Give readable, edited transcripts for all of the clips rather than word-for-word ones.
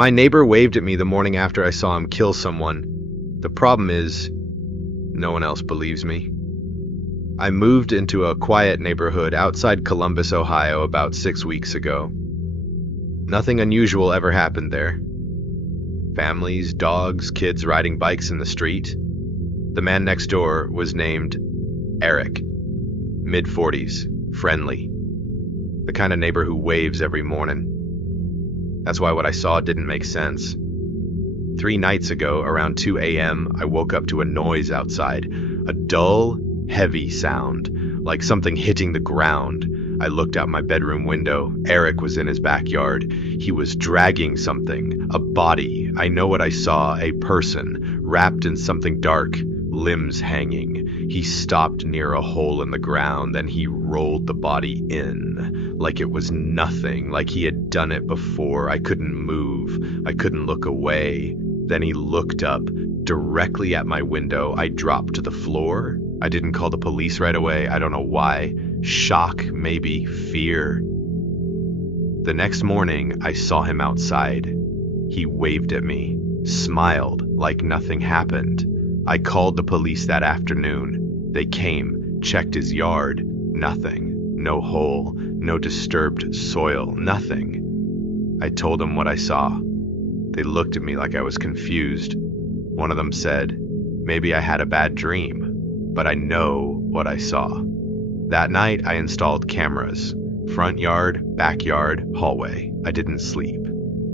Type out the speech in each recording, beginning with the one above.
My neighbor waved at me the morning after I saw him kill someone. The problem is, no one else believes me. I moved into a quiet neighborhood outside Columbus, Ohio about 6 weeks ago. Nothing unusual ever happened there. Families, dogs, kids riding bikes in the street. The man next door was named Eric, mid-40s, friendly. The kind of neighbor who waves every morning. That's why what I saw didn't make sense. 3 nights ago, around 2 a.m., I woke up to a noise outside. A dull, heavy sound, like something hitting the ground. I looked out my bedroom window. Eric was in his backyard. He was dragging something, a body. I know what I saw, a person, wrapped in something dark, limbs hanging. He stopped near a hole in the ground, then he rolled the body in, like it was nothing, like he had done it before. I couldn't move. I couldn't look away. Then he looked up, directly at my window. I dropped to the floor. I didn't call the police right away. I don't know why. Shock, maybe. Fear. The next morning, I saw him outside. He waved at me, smiled like nothing happened. I called the police that afternoon. They came, checked his yard. Nothing. No hole, no disturbed soil, nothing. I told them what I saw. They looked at me like I was confused. One of them said, "Maybe I had a bad dream, but I know what I saw." That night, I installed cameras. Front yard, backyard, hallway. I didn't sleep.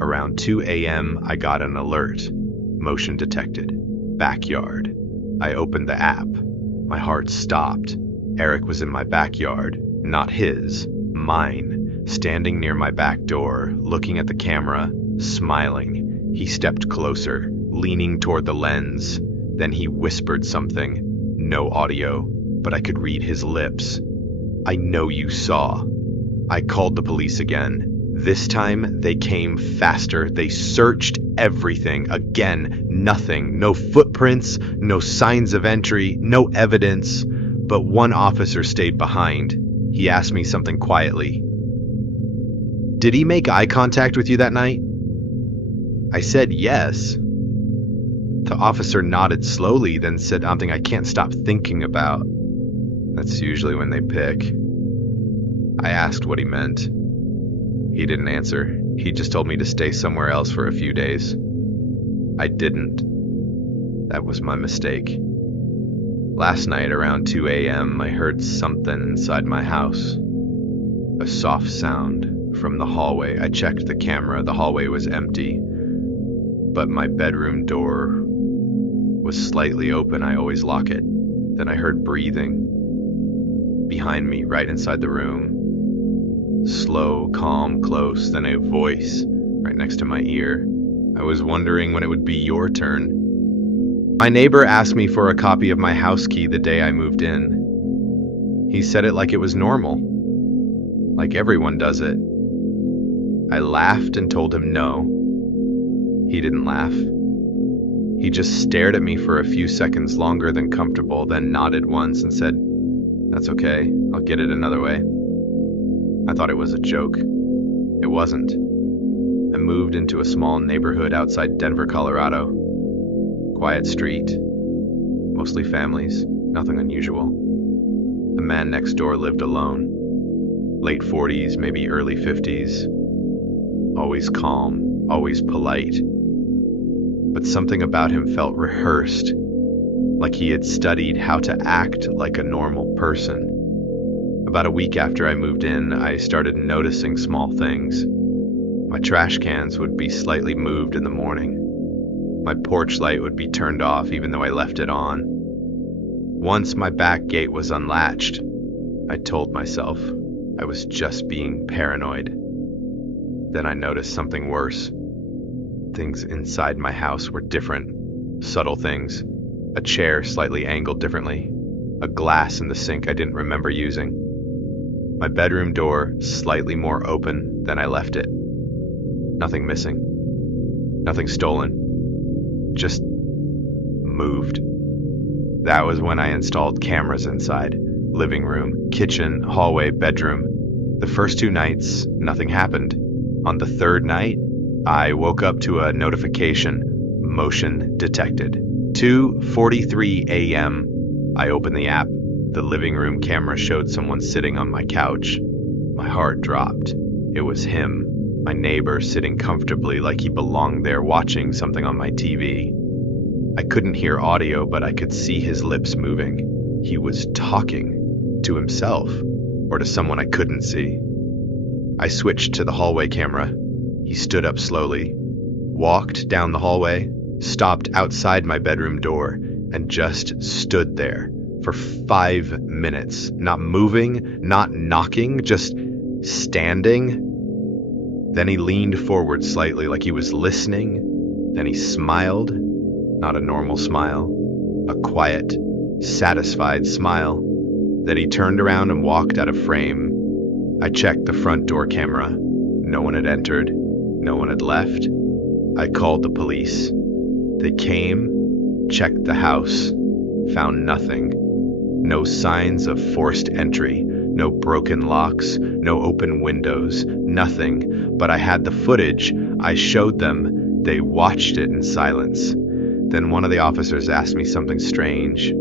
Around 2 a.m., I got an alert. Motion detected. Backyard. I opened the app. My heart stopped. Eric was in my backyard, not his, mine, standing near my back door, looking at the camera, smiling. He stepped closer, leaning toward the lens. Then he whispered something. No audio, but I could read his lips. "I know you saw." I called the police again. This time, they came faster. They searched everything. Again, nothing. No footprints, no signs of entry, no evidence. But one officer stayed behind. He asked me something quietly. "Did he make eye contact with you that night?" I said yes. The officer nodded slowly, then said something I can't stop thinking about. That's usually when they pick. I asked what he meant. He didn't answer. He just told me to stay somewhere else for a few days. I didn't. That was my mistake. Last night around 2 a.m., I heard something inside my house. A soft sound from the hallway. I checked the camera. The hallway was empty, but my bedroom door was slightly open. I always lock it. Then I heard breathing behind me, right inside the room. Slow, calm, close, then a voice right next to my ear. I was wondering when it would be your turn. My neighbor asked me for a copy of my house key the day I moved in. He said it like it was normal, like everyone does it. I laughed and told him no. He didn't laugh. He just stared at me for a few seconds longer than comfortable, then nodded once and said, "That's okay, I'll get it another way." I thought it was a joke. It wasn't. I moved into a small neighborhood outside Denver, Colorado. Quiet street, mostly families, nothing unusual. The man next door lived alone. Late 40s, maybe early 50s. Always calm, always polite. But something about him felt rehearsed, like he had studied how to act like a normal person. About a week after I moved in, I started noticing small things. My trash cans would be slightly moved in the morning. My porch light would be turned off even though I left it on. Once my back gate was unlatched. I told myself I was just being paranoid. Then I noticed something worse. Things inside my house were different. Subtle things. A chair slightly angled differently. A glass in the sink I didn't remember using. My bedroom door slightly more open than I left it. Nothing missing. Nothing stolen. Just moved. That was when I installed cameras inside. Living room, kitchen, hallway, bedroom. The first 2 nights, nothing happened. On the third night, I woke up to a notification, motion detected. 2:43 a.m. I opened the app. The living room camera showed someone sitting on my couch. My heart dropped. It was him, my neighbor, sitting comfortably like he belonged there watching something on my TV. I couldn't hear audio, but I could see his lips moving. He was talking to himself or to someone I couldn't see. I switched to the hallway camera. He stood up slowly, walked down the hallway, stopped outside my bedroom door, and just stood there for 5 minutes, not moving, not knocking, just standing. Then he leaned forward slightly like he was listening. Then he smiled, not a normal smile, a quiet, satisfied smile. Then he turned around and walked out of frame. I checked the front door camera. No one had entered. No one had left. I called the police. They came, checked the house, found nothing. No signs of forced entry, no broken locks, no open windows, nothing. But I had the footage. I showed them. They watched it in silence. Then one of the officers asked me something strange.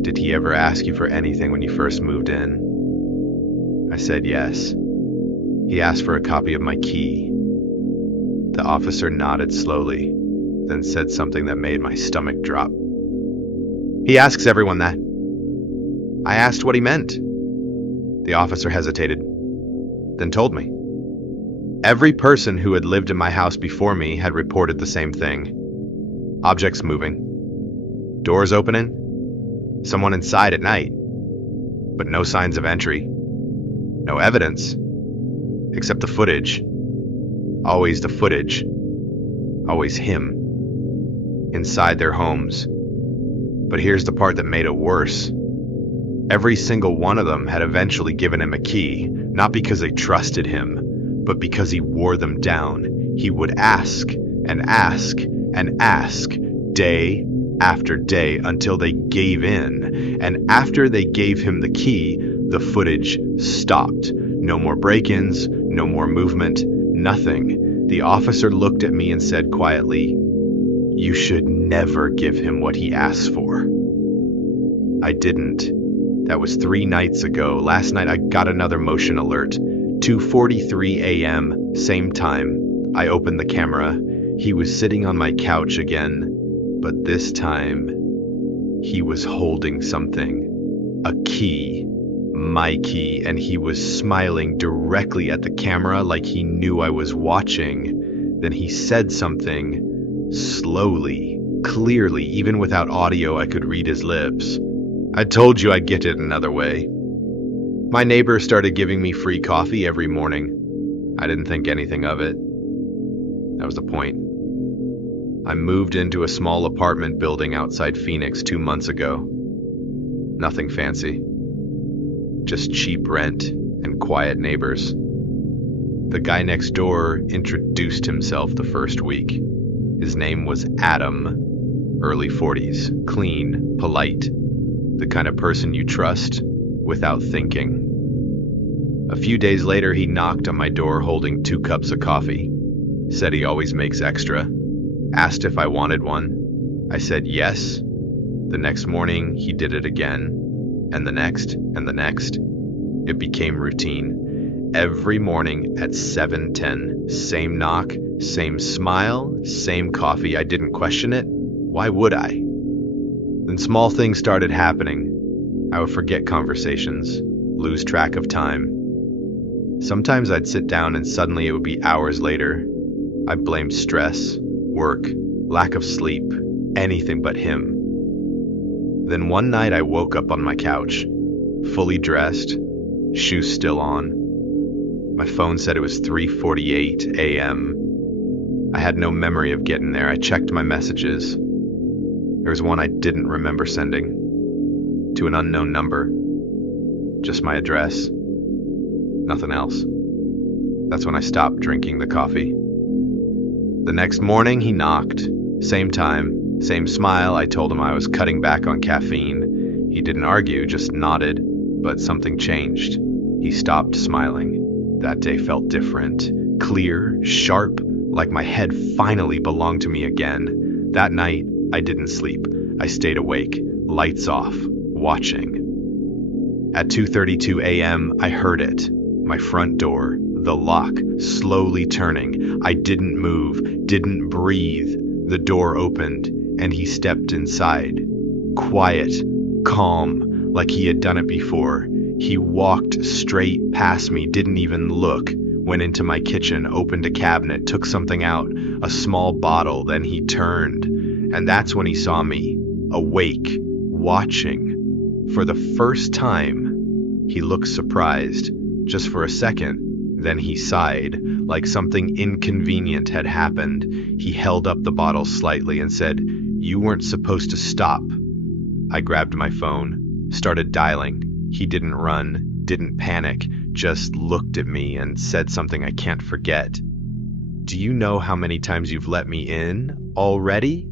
Did he ever ask you for anything when you first moved in? I said yes. He asked for a copy of my key. The officer nodded slowly, then said something that made my stomach drop. He asks everyone that. I asked what he meant. The officer hesitated, then told me. Every person who had lived in my house before me had reported the same thing. Objects moving, doors opening, someone inside at night, but no signs of entry, no evidence, except the footage. Always the footage, always him, inside their homes. But here's the part that made it worse. Every single one of them had eventually given him a key, not because they trusted him, but because he wore them down. He would ask and ask and ask, day after day, until they gave in. And after they gave him the key, the footage stopped. No more break-ins, no more movement, nothing. The officer looked at me and said quietly, "You should never give him what he asks for." I didn't. That was 3 nights ago. Last night I got another motion alert. 2:43 a.m., same time. I opened the camera. He was sitting on my couch again, but this time he was holding something. A key. My key, and he was smiling directly at the camera like he knew I was watching. Then he said something, slowly, clearly, even without audio I could read his lips. I told you I'd get it another way. My neighbor started giving me free coffee every morning. I didn't think anything of it. That was the point. I moved into a small apartment building outside Phoenix 2 months ago. Nothing fancy. Just cheap rent and quiet neighbors. The guy next door introduced himself the first week. His name was Adam, early 40s, clean, polite, the kind of person you trust without thinking. A few days later, he knocked on my door holding 2 cups of coffee. Said he always makes extra. Asked if I wanted one. I said yes. The next morning, he did it again. And the next, and the next. It became routine. Every morning at 7:10, same knock, same smile, same coffee. I didn't question it. Why would I? Then small things started happening. I would forget conversations, lose track of time. Sometimes I'd sit down and suddenly it would be hours later. I blamed stress, work, lack of sleep, anything but him. Then one night I woke up on my couch, fully dressed, shoes still on. My phone said it was 3:48 a.m. I had no memory of getting there. I checked my messages. There was one I didn't remember sending, to an unknown number. Just my address. Nothing else. That's when I stopped drinking the coffee. The next morning he knocked. Same time, same smile. I told him I was cutting back on caffeine. He didn't argue, just nodded, but something changed. He stopped smiling. That day felt different. Clear, sharp, like my head finally belonged to me again. That night, I didn't sleep. I stayed awake, lights off, watching. At 2:32 a.m., I heard it. My front door, the lock, slowly turning. I didn't move, didn't breathe. The door opened, and he stepped inside. Quiet, calm, like he had done it before. He walked straight past me, didn't even look. Went into my kitchen, opened a cabinet, took something out, a small bottle, then he turned. And that's when he saw me, awake, watching. For the first time, he looked surprised, just for a second. Then he sighed, like something inconvenient had happened. He held up the bottle slightly and said, "You weren't supposed to stop." I grabbed my phone, started dialing. He didn't run, didn't panic, just looked at me and said something I can't forget. "Do you know how many times you've let me in already?"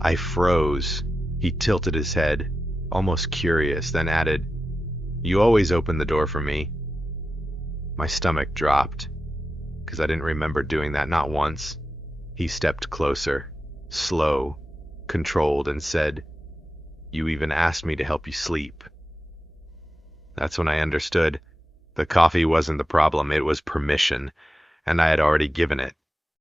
I froze. He tilted his head, almost curious, then added, "You always open the door for me." My stomach dropped, because I didn't remember doing that, not once. He stepped closer, slow, controlled, and said, "You even asked me to help you sleep." That's when I understood. The coffee wasn't the problem, it was permission, and I had already given it.